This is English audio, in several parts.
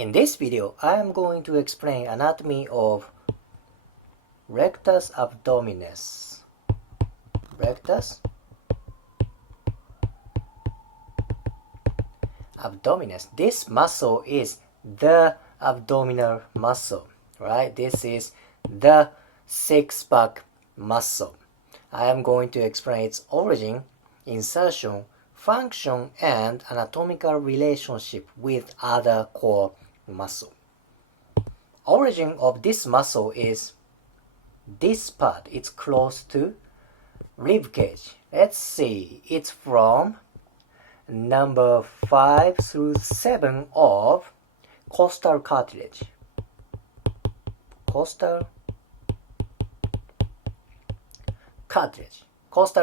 In this video, I am going to explain anatomy of rectus abdominis. Rectus abdominis. This muscle is the abdominal muscle, right? This is the six-pack muscle. I am going to explain its origin, insertion, function, and anatomical relationship with other core muscle. Origin of this muscle is this part. It's close to rib cage. Let's see. It's from number 5 through 7 of costal cartilage. Costal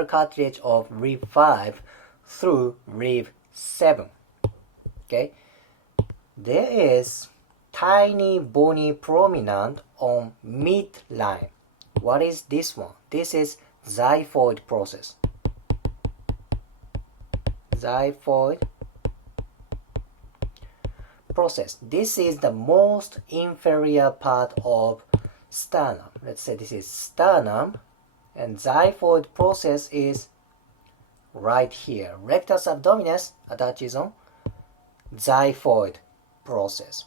cartilage of rib 5 through rib 7. Okay, there is tiny bony prominent on midline. What is this one? This is xiphoid process. Xiphoid process. This is the most inferior part of sternum. Let's say this is sternum, and xiphoid process is right here. Rectus abdominis attaches on xiphoid process.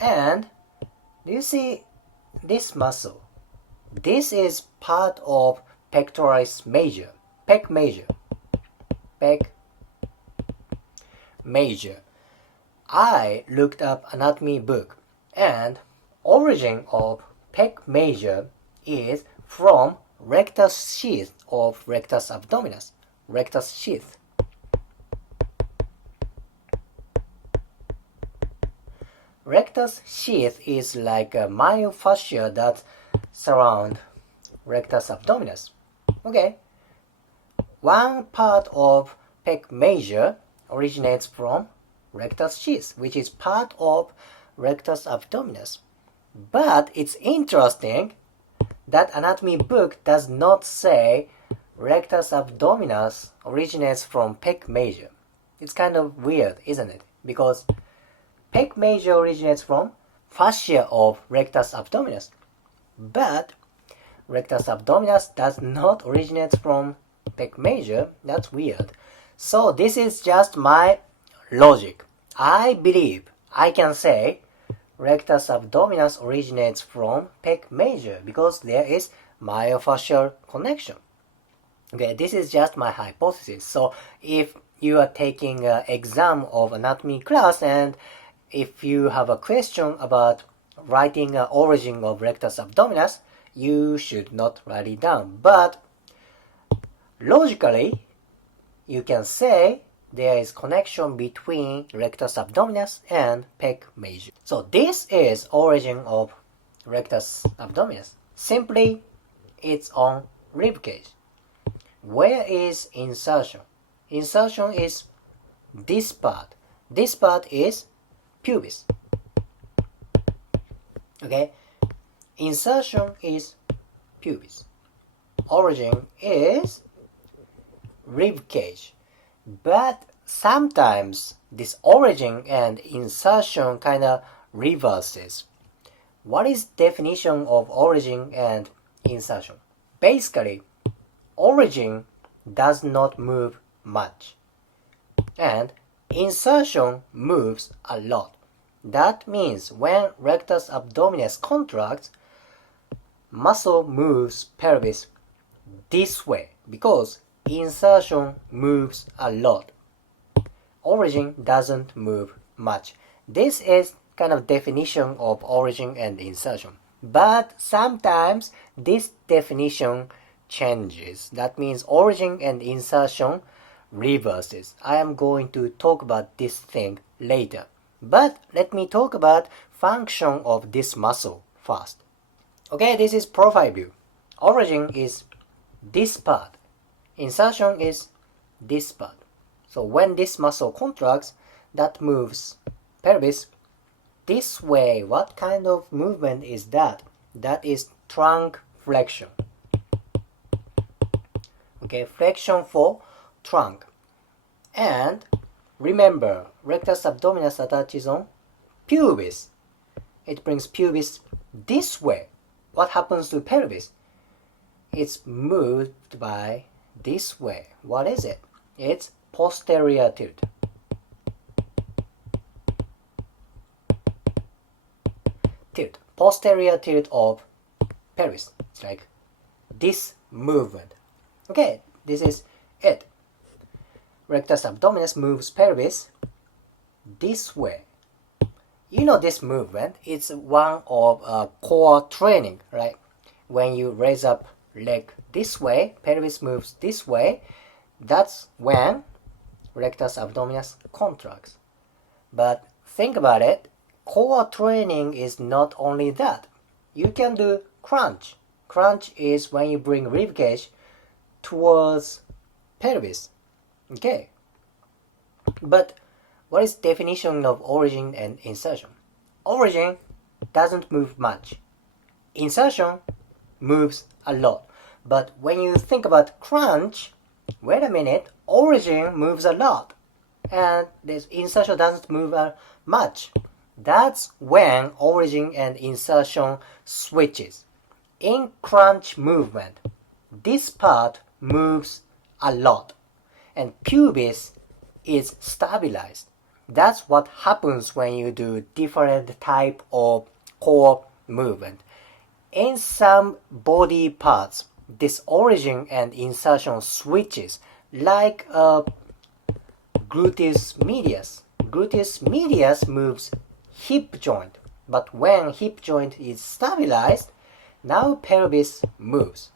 And do you see this muscle? This is part of pectoralis major, pec major. I looked up anatomy book, and origin of pec major is from rectus sheath of rectus abdominis. Rectus sheath. Rectus sheath is like a myofascia that surround rectus abdominis. Okay. One part of pec major originates from rectus sheath, which is part of rectus abdominis. But it's interesting that anatomy book does not say rectus abdominis originates from pec major. It's kind of weird, isn't it? Because pec major originates from fascia of rectus abdominis, but rectus abdominis does not originate from pec major. That's weird. So this is just my logic. I believe I can say rectus abdominis originates from pec major because there is myofascial connection. Okay, this is just my hypothesis. So if you are taking an exam of anatomy class and if you have a question about writing an origin of rectus abdominis, you should not write it down. But logically, you can say there is connection between rectus abdominis and pec major. So this is origin of rectus abdominis. Simply, it's on rib cage. Where is insertion? Insertion is this part. This part is pubis. Okay, insertion is pubis. Origin is rib cage. But sometimes this origin and insertion kind of reverses. What is definition of origin and insertion? Basically, origin does not move much, and insertion moves a lot. That means when rectus abdominis contracts, muscle moves pelvis this way because insertion moves a lot. Origin doesn't move much. This is kind of definition of origin and insertion. But sometimes this definition changes. That means origin and insertion reverses. I am going to talk about this thing later. But let me talk about function of this muscle first. Okay, this is profile view. Origin is this part. Insertion is this part. So when this muscle contracts, that moves pelvis this way. What kind of movement is that? That is trunk flexion. Okay, flexion for trunk. And remember, rectus abdominis attaches on pubis. It brings pubis this way. What happens to pelvis? It's moved by this way. What is it? It's posterior tilt. Tilt. Posterior tilt of pelvis. It's like this movement. Okay, this is it. Rectus abdominis moves pelvis this way. You know this movement, it's one of core training, right? When you raise up leg this way, pelvis moves this way, that's when rectus abdominis contracts. But think about it, core training is not only that. You can do crunch. Crunch is when you bring rib cage towards pelvis. Okay. But what is definition of origin and insertion? Origin doesn't move much. Insertion moves a lot. But when you think about crunch, wait a minute, origin moves a lot. And this insertion doesn't move much. That's when origin and insertion switches. In crunch movement, this part moves a lot. And pubis is stabilized. That's what happens when you do different type of core movement. In some body parts, this origin and insertion switches, like gluteus medius. Gluteus medius moves hip joint, but when hip joint is stabilized, now pelvis moves.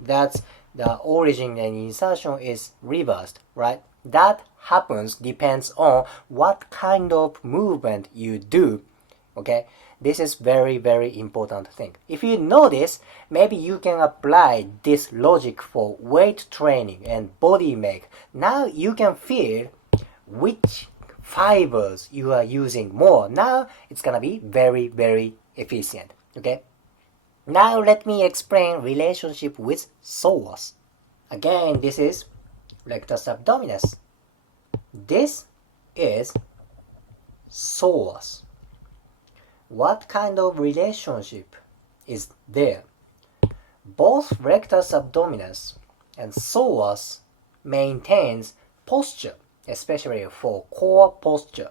That's the origin and insertion is reversed, right? That happens depends on what kind of movement you do. Okay, this is very important thing. If you know this, maybe you can apply this logic for weight training and body make. Now you can feel which fibers you are using more. Now it's gonna be very efficient. Okay, now let me explain relationship with psoas. Again, this is rectus abdominis. This is psoas. What kind of relationship is there? Both rectus abdominis and psoas maintains posture, especially for core posture,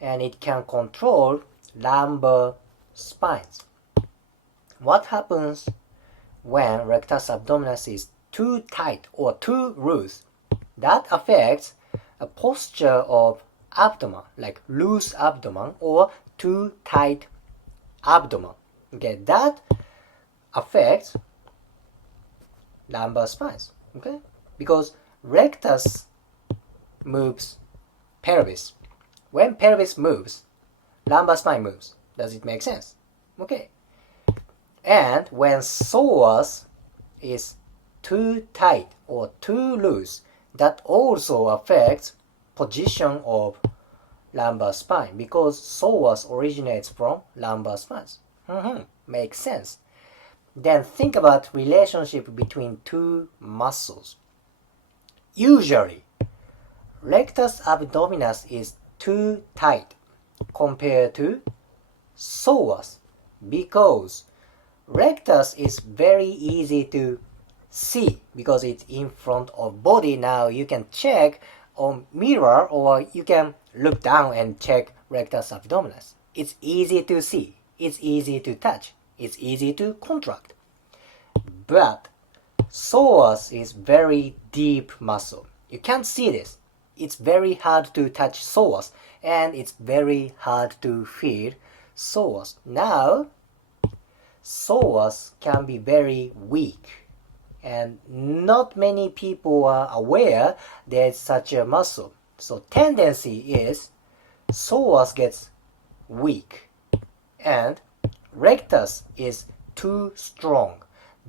and it can control lumbar spines. What happens when rectus abdominis is too tight or too loose? That affects a posture of abdomen, like loose abdomen or too tight abdomen. Okay, that affects lumbar spines. Okay, because rectus moves pelvis. When pelvis moves, lumbar spine moves. Does it make sense? Okay. And when psoas is too tight or too loose, that also affects position of lumbar spine because psoas originates from lumbar spines. Makes sense. Then think about relationship between two muscles. Usually, rectus abdominis is too tight compared to psoas because rectus is very easy to see because it's in front of body. Now you can check on mirror or you can look down and check rectus abdominis. It's easy to see, it's easy to touch, it's easy to contract. But psoas is very deep muscle. You can't see this. It's very hard to touch psoas and it's very hard to feel psoas. Now psoas can be very weak and not many people are aware there's such a muscle. So tendency is psoas gets weak and rectus is too strong.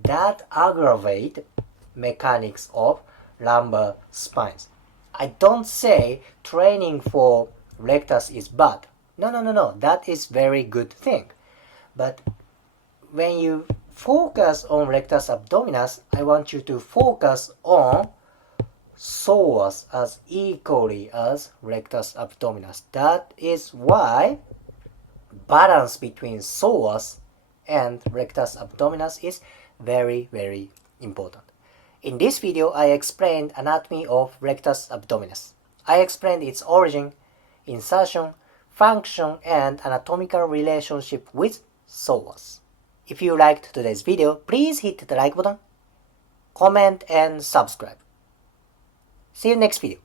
That aggravate mechanics of lumbar spines. I don't say training for rectus is bad. No. That is very good thing. But when you focus on rectus abdominis, I want you to focus on psoas as equally as rectus abdominis. That is why balance between psoas and rectus abdominis is very, very important. In this video, I explained anatomy of rectus abdominis. I explained its origin, insertion, function, and anatomical relationship with psoas. If you liked today's video, please hit the like button, comment, and subscribe. See you next video.